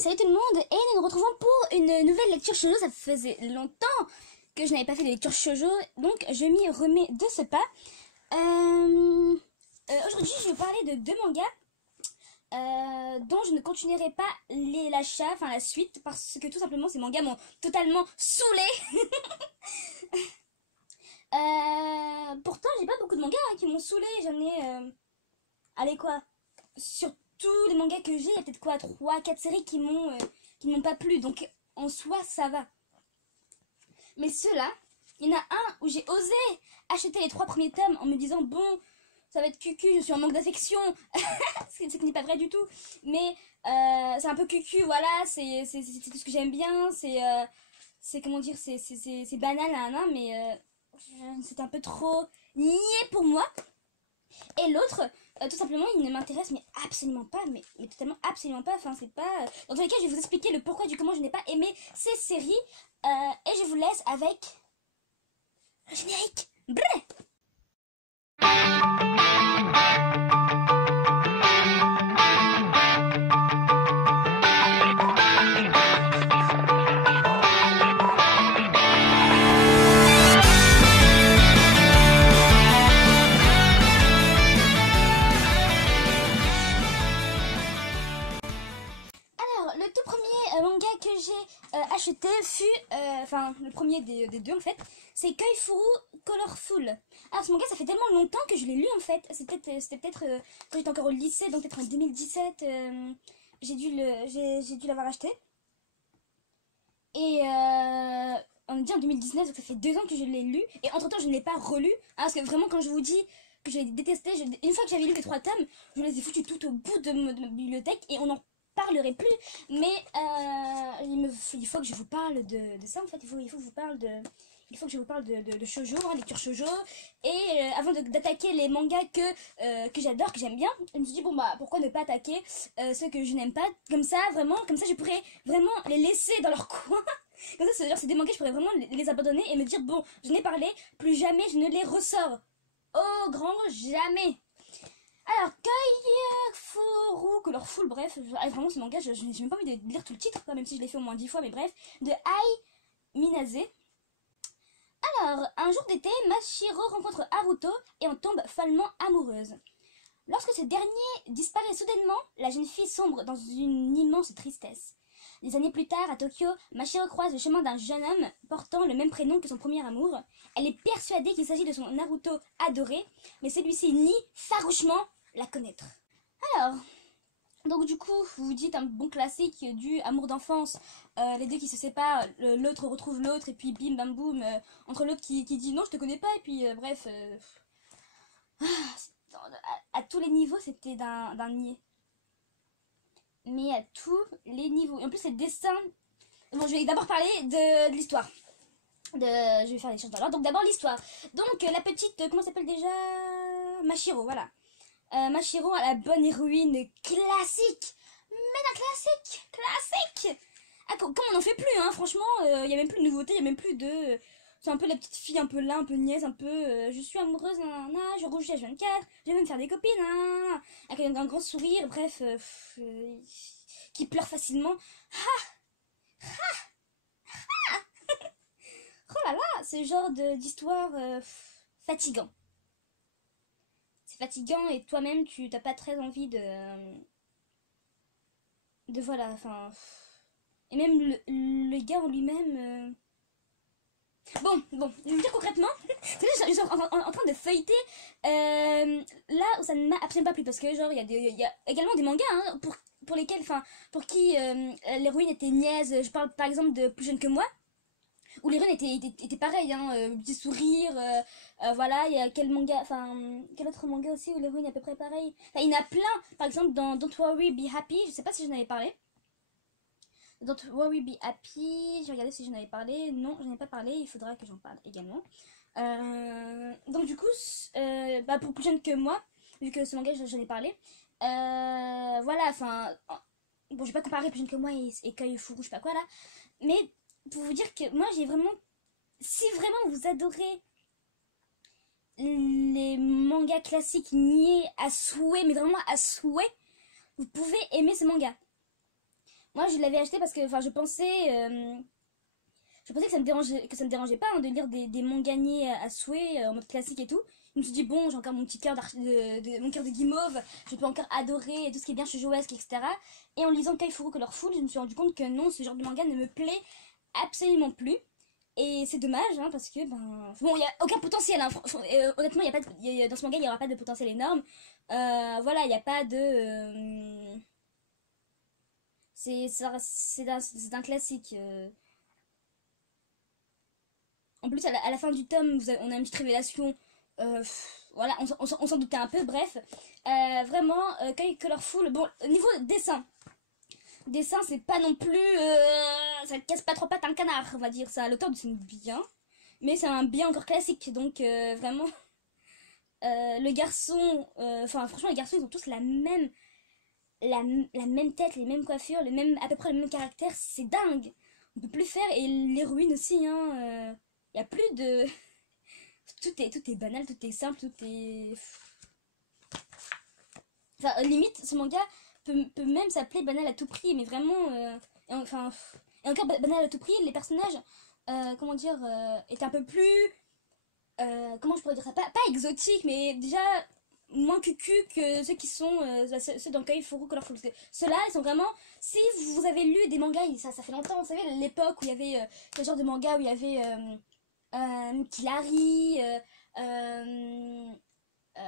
Salut tout le monde et nous nous retrouvons pour une nouvelle lecture shoujo. Ça faisait longtemps que je n'avais pas fait de lecture shoujo, donc je m'y remets de ce pas. Aujourd'hui je vais parler de deux mangas dont je ne continuerai pas l'achat, enfin la suite, parce que tout simplement ces mangas m'ont totalement saoulé. Pourtant j'ai pas beaucoup de mangas qui m'ont saoulé, j'en ai... allez quoi, sur tous les mangas que j'ai, il y a peut-être quoi, 3-4 séries qui m'ont pas plu, donc en soi ça va. Mais ceux-là, il y en a un où j'ai osé acheter les 3 premiers tomes en me disant bon, ça va être cucu, je suis en manque d'affection, ce qui n'est pas vrai du tout, mais c'est un peu cucu, voilà, c'est tout ce que j'aime bien, c'est comment dire, c'est banal, mais c'est un peu trop niais pour moi. Et l'autre, tout simplement, il ne m'intéresse mais absolument pas, mais totalement absolument pas. Enfin, c'est pas. Dans tous les cas, je vais vous expliquer le pourquoi du comment je n'ai pas aimé ces séries. Et je vous laisse avec le générique. Brrr. Manga que j'ai acheté fut, enfin le premier des deux en fait, c'est Koifuru Colorful. Alors ce manga ça fait tellement longtemps que je l'ai lu en fait, c'était peut-être quand j'étais encore au lycée, donc peut-être en 2017, j'ai dû l'avoir acheté. Et on est déjà en 2019, donc ça fait 2 ans que je l'ai lu, et entre temps je ne l'ai pas relu, hein, parce que vraiment quand je vous dis que j'ai détesté, une fois que j'avais lu les 3 tomes, je les ai foutus tout au bout de ma bibliothèque, et on en parlerai plus, mais il faut que je vous parle de ça en fait, il faut que je vous parle de shoujo, hein, lecture shoujo, et avant d'attaquer les mangas que j'adore, que j'aime bien, je me suis dit bon bah pourquoi ne pas attaquer ceux que je n'aime pas, comme ça je pourrais vraiment les laisser dans leur coin. Comme ça c'est des mangas, je pourrais vraiment les abandonner et me dire bon, je n'ai parlé, plus jamais je ne les ressors, au grand jamais. Alors, Koifuru Colorful, bref, vraiment ce manga, j'ai même pas envie de lire tout le titre, même si je l'ai fait au moins 10 fois, mais bref, de Ai Minase. Alors, un jour d'été, Mashiro rencontre Haruto et en tombe follement amoureuse. Lorsque ce dernier disparaît soudainement, la jeune fille sombre dans une immense tristesse. Des années plus tard, à Tokyo, Mashiro croise le chemin d'un jeune homme portant le même prénom que son premier amour. Elle est persuadée qu'il s'agit de son Naruto adoré, mais celui-ci nie farouchement la connaître. Alors, donc du coup, vous vous dites un bon classique du amour d'enfance, les deux qui se séparent, l'autre retrouve l'autre, et puis bim bam boum, entre l'autre qui dit non je te connais pas, et puis bref, à tous les niveaux c'était d'un niais. Mais à tous les niveaux. Et en plus les dessins, bon je vais d'abord parler de l'histoire. Je vais faire les choses d'alors. Donc d'abord l'histoire. Donc la petite, comment s'appelle déjà, Mashiro, voilà. Mashiro a la bonne héroïne classique. Mais la classique. Ah, comme on n'en fait plus, hein, franchement, il n'y a même plus de nouveauté, il n'y a même plus de... C'est un peu la petite fille un peu là, un peu niaise, un peu... je suis amoureuse, je rouge H24, je vais me faire des copines, avec un grand sourire, bref, qui pleure facilement. Oh là là, ce genre d'histoire fatigant. C'est fatigant et toi-même tu n'as pas très envie de voilà, enfin... Et même le gars en lui-même... Bon, je vais vous dire concrètement, je suis en train de feuilleter là où ça ne m'a absolument pas plu, parce que genre il y a également des mangas hein, pour lesquels, enfin, pour qui l'héroïne était niaise. Je parle par exemple de Plus jeune que moi, où l'héroïne était pareille, hein, petit sourire, voilà. Il y a quel manga, enfin, quel autre manga aussi où l'héroïne est à peu près pareille. Enfin, il y en a plein, par exemple dans Don't Worry Be Happy, je sais pas si j'en avais parlé. Don't Worry Be Happy, j'ai regardé si j'en avais parlé, non j'en ai pas parlé, il faudra que j'en parle également. Donc du coup, pour Plus jeune que moi, vu que ce manga j'en ai parlé, voilà, enfin, bon je vais pas comparer Plus jeune que moi et Koifuru, je sais pas quoi là, mais pour vous dire que moi j'ai vraiment, si vraiment vous adorez les mangas classiques niais à souhait, mais vraiment à souhait, vous pouvez aimer ce manga. Moi, je l'avais acheté parce que, enfin, je pensais que ça me dérangeait pas hein, de lire des mangas à souhait, en mode classique et tout. Je me suis dit, bon, j'ai encore mon petit cœur mon cœur de guimauve, je peux encore adorer tout ce qui est bien shoujoesque, etc. Et en lisant Kaifuru Colorful, je me suis rendu compte que non, ce genre de manga ne me plaît absolument plus. Et c'est dommage, hein, parce que, ben... Bon, il n'y a aucun potentiel, hein. Honnêtement, dans ce manga, il n'y aura pas de potentiel énorme. Voilà, il n'y a pas de... c'est un classique. En plus, à la fin du tome, on a une petite révélation. Voilà, on s'en doutait un peu, bref. Vraiment, Kai Colorful, bon, niveau dessin, c'est pas non plus. Ça casse pas trop pattes un canard, on va dire ça. L'auteur dessine bien, mais c'est un bien encore classique, donc vraiment. Le garçon, enfin, franchement, les garçons, ils ont tous la même tête, les mêmes coiffures, à peu près le même caractère, c'est dingue. On peut plus faire, et l'héroïne aussi, hein. Il y a plus de. Tout est banal, tout est simple, tout est. Enfin, limite, ce manga peut même s'appeler banal à tout prix, mais vraiment. Enfin. Et encore banal à tout prix, les personnages, comment dire, étaient un peu plus. Comment je pourrais dire ça, pas exotiques, mais déjà moins cucu que ceux qui sont ceux dans Kaifuru Colorful. Ceux-là, ils sont vraiment. Si vous avez lu des mangas, ça fait longtemps, vous savez, l'époque où il y avait ce genre de manga où il y avait Kilari,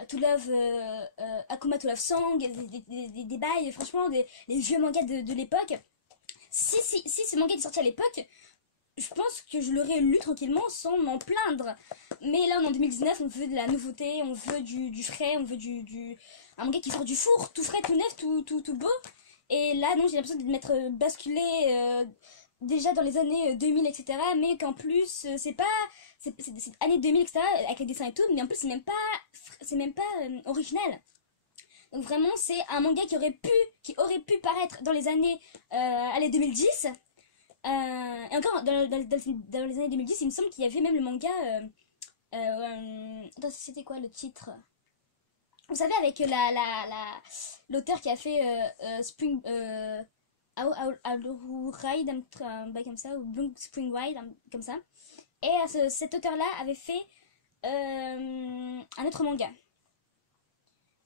To Love, Akuma To Love Song, des bails, franchement, les vieux mangas de l'époque. Si ce manga est sorti à l'époque, je pense que je l'aurais lu tranquillement sans m'en plaindre. Mais là, on est en 2019, on veut de la nouveauté, on veut du frais, on veut un manga qui sort du four, tout frais, tout neuf, tout beau. Et là, non, j'ai l'impression de m'être basculé déjà dans les années 2000, etc. Mais qu'en plus, c'est pas. C'est années 2000, etc. Avec les dessins et tout, mais en plus, c'est même pas original. Donc vraiment, c'est un manga qui aurait pu paraître dans les années 2010. Et encore, dans les années 2010, il me semble qu'il y avait même le manga. Attends, c'était quoi le titre? Vous savez, avec l'auteur qui a fait Spring. Ride, un bail comme ça, ou Bloom Spring Ride, comme ça. Et cet auteur-là avait fait un autre manga.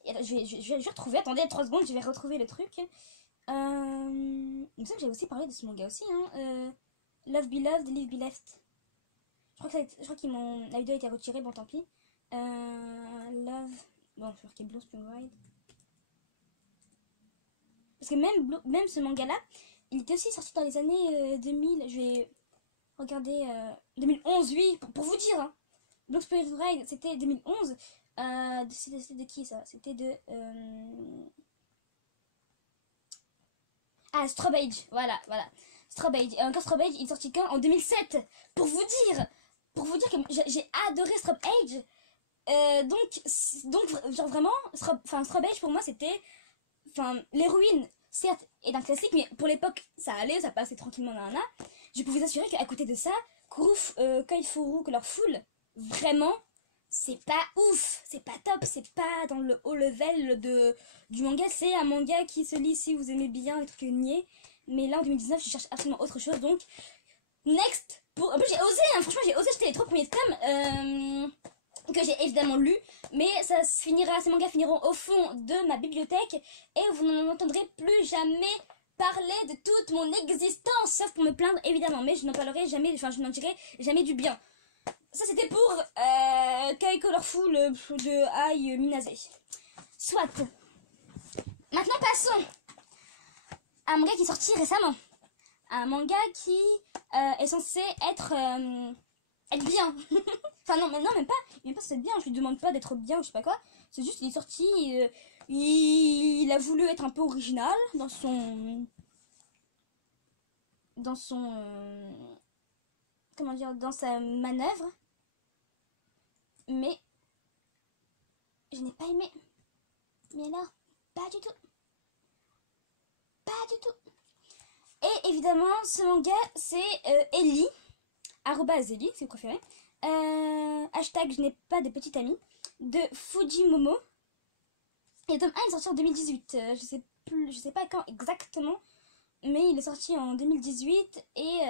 Et attends, je vais retrouver, attendez 3 secondes, je vais retrouver le truc. Il me semble que j'avais aussi parlé de ce manga aussi, hein. Love Be Loved, Live Be Left. Je crois que la vidéo a été retirée, bon tant pis. Love. Bon, je vais marquer Blue Spring Ride. Parce que même ce manga-là, il était aussi sorti dans les années 2000. Je vais regarder. 2011, oui, pour vous dire. Hein. Blue Spring Ride, c'était 2011. C'était de qui ça? C'était de. Ah, Strobe Age, voilà. Strobe Age. Et encore Strobe Age, il est sorti quand? En 2007. Pour vous dire que j'ai adoré Strobe Age. Donc, genre vraiment, Strobe Age pour moi c'était. Enfin, l'héroïne, certes, est un classique, mais pour l'époque, ça allait, ça passait tranquillement nana. Je peux vous assurer qu'à côté de ça, Kaifuru Colorful, vraiment, c'est pas ouf, c'est pas top, c'est pas dans le haut level du manga. C'est un manga qui se lit si vous aimez bien les trucs niais. Mais là, en 2019, je cherche absolument autre chose, donc, next. En plus, j'ai osé, hein, franchement, j'ai osé acheter les 3 premiers tomes. Que j'ai évidemment lu, mais ces mangas finiront au fond de ma bibliothèque et vous n'en entendrez plus jamais parler de toute mon existence, sauf pour me plaindre évidemment, mais je n'en parlerai jamais, enfin je n'en dirai jamais du bien. Ça c'était pour Kai Colorful de Ai Minase. Soit. Maintenant passons à un manga qui est sorti récemment. Un manga qui est censé être bien. Enfin non, même pas c'est bien, je lui demande pas d'être bien ou je sais pas quoi. C'est juste il est sorti, il a voulu être un peu original dans son comment dire, dans sa manœuvre. Mais je n'ai pas aimé. Mais alors, pas du tout. Pas du tout. Et évidemment, ce manga, c'est Ellie, @Ellie, si vous préférez. Hashtag je n'ai pas de petite amie, de Fujimomo. Et le tome 1 est sorti en 2018. Je sais pas quand exactement. mais il est sorti en 2018 et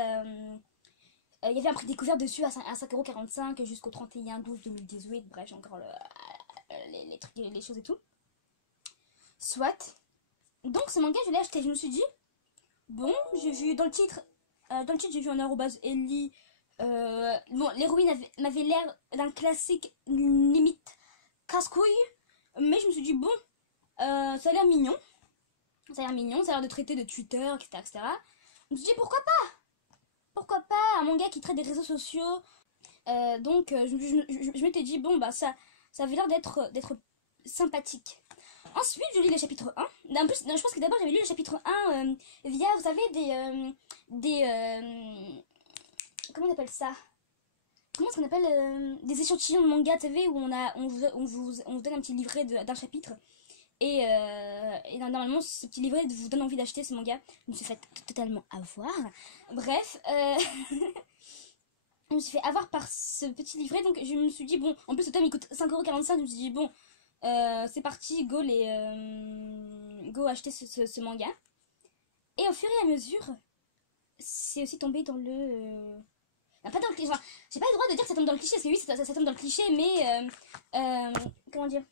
il y avait un prix découvert dessus à 5,45 € jusqu'au 31/12/2018. Bref, j'ai encore les trucs, les choses et tout. Soit. Donc ce manga, je l'ai acheté. Je me suis dit, bon, j'ai vu dans le titre, j'ai vu un arrobase Ellie. Bon, l'héroïne m'avait l'air d'un classique limite casse-couille, mais je me suis dit, bon, ça a l'air mignon. Ça a l'air mignon, ça a l'air de traiter de Twitter, etc., etc. Je me suis dit, pourquoi pas? Pourquoi pas un manga qui traite des réseaux sociaux? Donc, je m'étais dit, bon, bah, ça avait l'air d'être sympathique. Ensuite, je lis le chapitre 1. En plus, je pense que d'abord, j'avais lu le chapitre 1 via, vous savez, comment on appelle ça? Comment est-ce qu'on appelle des échantillons de manga, tu sais, où on vous donne un petit livret d'un chapitre. Et normalement, ce petit livret vous donne envie d'acheter ce manga. Je me suis fait totalement avoir. Bref, je me suis fait avoir par ce petit livret. Donc, je me suis dit, bon, en plus, le tome il coûte 5,45 €. Je me suis dit, bon, c'est parti, go acheter ce manga. Et au fur et à mesure, c'est aussi tombé dans le. Pas dans le cliché. Enfin, j'ai pas le droit de dire que ça tombe dans le cliché, parce que oui, ça tombe dans le cliché, mais. Comment dire?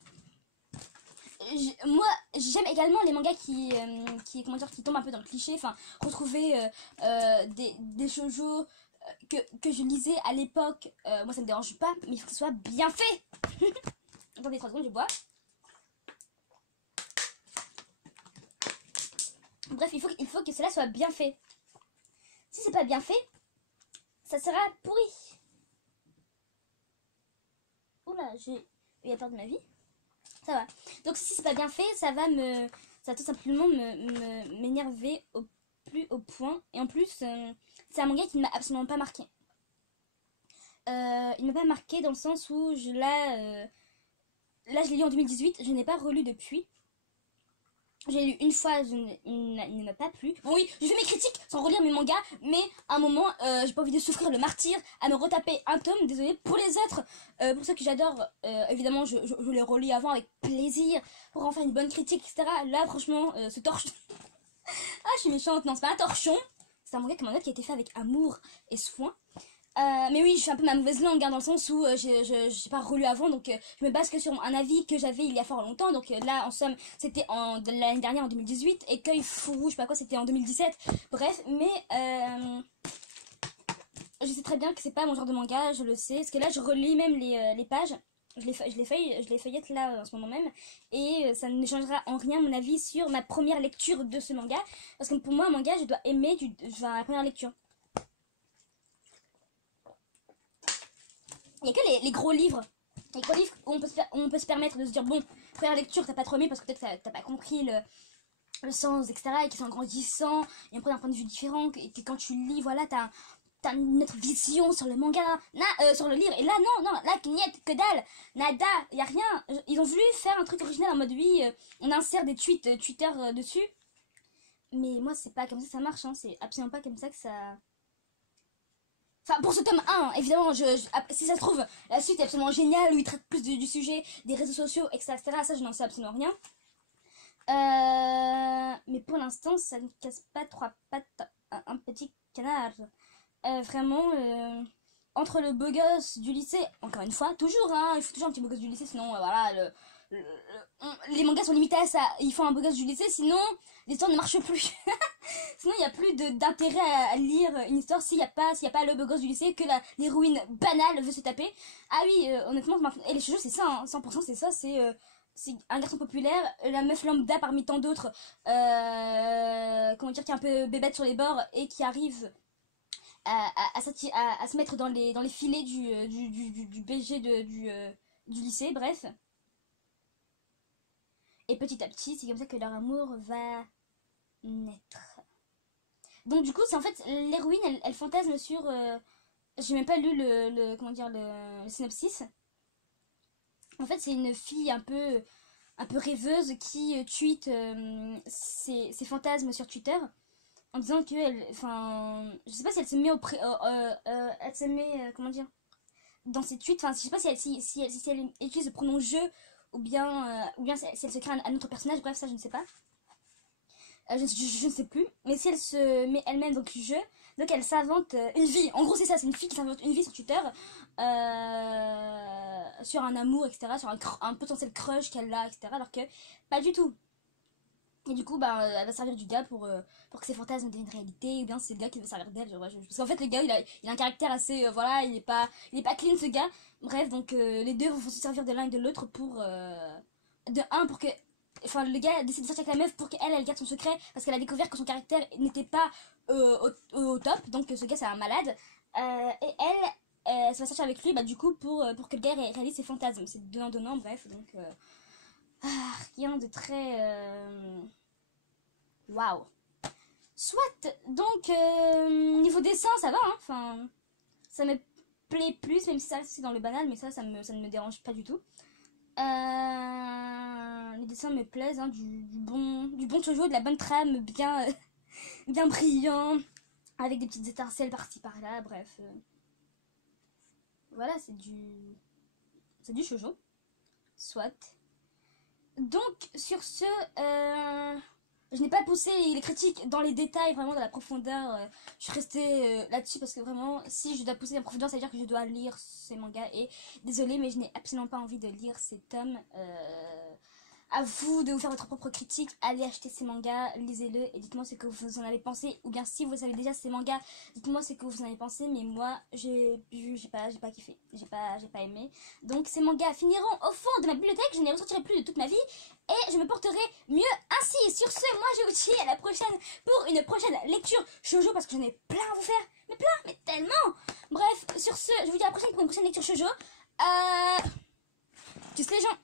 Moi, j'aime également les mangas comment dire, qui tombent un peu dans le cliché. Enfin, retrouver des shoujo que je lisais à l'époque, moi ça me dérange pas, mais il faut que ce soit bien fait. Attendez 3 secondes, je bois. Bref, il faut que cela soit bien fait. Si c'est pas bien fait, ça sera pourri. Oula, j'ai eu à perdre ma vie. Ça va. Donc si c'est pas bien fait, ça va tout simplement m'énerver au plus haut point. Et en plus, c'est un manga qui ne m'a absolument pas marqué. Il m'a pas marqué dans le sens où là je l'ai lu en 2018, je n'ai pas relu depuis. J'ai lu une fois, il ne m'a pas plu. Bon oui, je fais mes critiques sans relire mes mangas, mais à un moment, j'ai pas envie de souffrir le martyr à me retaper un tome, désolé pour les autres. Pour ceux que j'adore, évidemment, je les relis avant avec plaisir, pour en faire une bonne critique, etc. Là, franchement, ce torchon... ah, je suis méchante, non, c'est pas un torchon. C'est un manga qui a été fait avec amour et soin. Mais oui, je fais un peu ma mauvaise langue, hein, dans le sens où j'ai pas relu avant, donc je me base que sur un avis que j'avais il y a fort longtemps. Donc là, en somme, c'était l'année dernière, en 2018, et Cueil Fou, je sais pas quoi, c'était en 2017. Bref, mais je sais très bien que c'est pas mon genre de manga, je le sais, parce que là, je relis même les pages. Je les feuillette là en ce moment même, et ça ne changera en rien mon avis sur ma première lecture de ce manga, parce que pour moi, un manga, je dois aimer la première lecture. Il n'y a que les gros livres. Les gros livres où on peut se permettre de se dire, bon, première lecture, t'as pas trop aimé parce que peut-être que t'as pas compris le sens, etc. Et qui sont grandissants, et on prend un point de vue différent, et que quand tu lis, voilà, t'as une autre vision sur le manga, sur le livre. Et là, non, là, que dalle, nada, y a rien. Ils ont voulu faire un truc original en mode, oui, on insère des tweets Twitter dessus. Mais moi, c'est pas comme ça que ça marche, hein. C'est absolument pas comme ça que ça... Enfin, pour ce tome 1, évidemment, si ça se trouve, la suite est absolument géniale, où il traite plus du sujet des réseaux sociaux, etc. Ça, je n'en sais absolument rien. Mais pour l'instant, ça ne casse pas 3 pattes à un petit canard. Vraiment, entre le beau gosse du lycée, encore une fois, toujours, hein, il faut toujours un petit beau gosse du lycée, sinon, voilà, les mangas sont limités à ça. Il faut un beau gosse du lycée, sinon l'histoire ne marche plus. Sinon il n'y a plus d'intérêt à lire une histoire s'il n'y a pas le beau gosse du lycée, que l'héroïne banale veut se taper. Ah oui, honnêtement, et les shoujo c'est ça, hein, 100% c'est ça, c'est un garçon populaire, la meuf lambda parmi tant d'autres, comment dire, qui est un peu bébête sur les bords et qui arrive à se mettre dans les filets du BG du lycée, bref. Et petit à petit, c'est comme ça que leur amour va naître. Donc du coup, c'est en fait l'héroïne, elle fantasme sur... j'ai même pas lu comment dire, le synopsis. En fait, c'est une fille un peu rêveuse qui tweet ses fantasmes sur Twitter en disant que enfin, je sais pas si elle se met elle se met comment dire, dans ses tweets. Enfin, je sais pas si elle utilise le pronom je ou bien si elle se crée un autre personnage. Bref, ça je ne sais pas. Je ne sais plus, mais si elle se met elle-même donc le jeu, donc elle s'invente une vie. En gros c'est ça, c'est une fille qui s'invente une vie sur Twitter, sur un amour, etc., sur un potentiel crush qu'elle a, etc., alors que pas du tout. Et du coup, bah, elle va servir du gars pour que ses fantasmes deviennent réalité, ou bien c'est le gars qui va servir d'elle. Parce qu'en fait, le gars, il a un caractère assez. Voilà, il est pas clean ce gars. Bref, donc les deux vont se servir de l'un et de l'autre pour. De un, pour que. Enfin, le gars décide de sortir avec la meuf pour qu'elle, elle garde son secret, parce qu'elle a découvert que son caractère n'était pas au top. Donc ce gars, c'est un malade. Et elle se va sortir avec lui, bah, du coup, pour que le gars réalise ses fantasmes. C'est donnant, bref, donc. Rien de très. Waouh! Soit, donc, niveau dessin, ça va, hein. Enfin, ça me plaît plus, même si ça c'est dans le banal, mais ça ne me dérange pas du tout. Les dessins me plaisent, hein, du bon shoujo, de la bonne trame, bien, bien brillant, avec des petites étincelles par-ci par-là, bref. Voilà, c'est du shoujo. Soit. Donc, sur ce, je n'ai pas poussé les critiques dans les détails, vraiment dans la profondeur. Je suis restée là-dessus parce que vraiment, si je dois pousser la profondeur, ça veut dire que je dois lire ces mangas. Et désolée, mais je n'ai absolument pas envie de lire ces tomes. À vous de vous faire votre propre critique, allez acheter ces mangas, lisez-le et dites-moi ce que vous en avez pensé. Ou bien si vous savez déjà ces mangas, dites-moi ce que vous en avez pensé. Mais moi, j'ai pas kiffé, j'ai pas aimé. Donc ces mangas finiront au fond de ma bibliothèque, je ne les ressortirai plus de toute ma vie. Et je me porterai mieux ainsi. Sur ce, moi je vous dis à la prochaine pour une prochaine lecture shoujo parce que j'en ai plein à vous faire. Mais plein, mais tellement. Bref, sur ce, je vous dis à la prochaine pour une prochaine lecture shoujo. Tchuss les gens.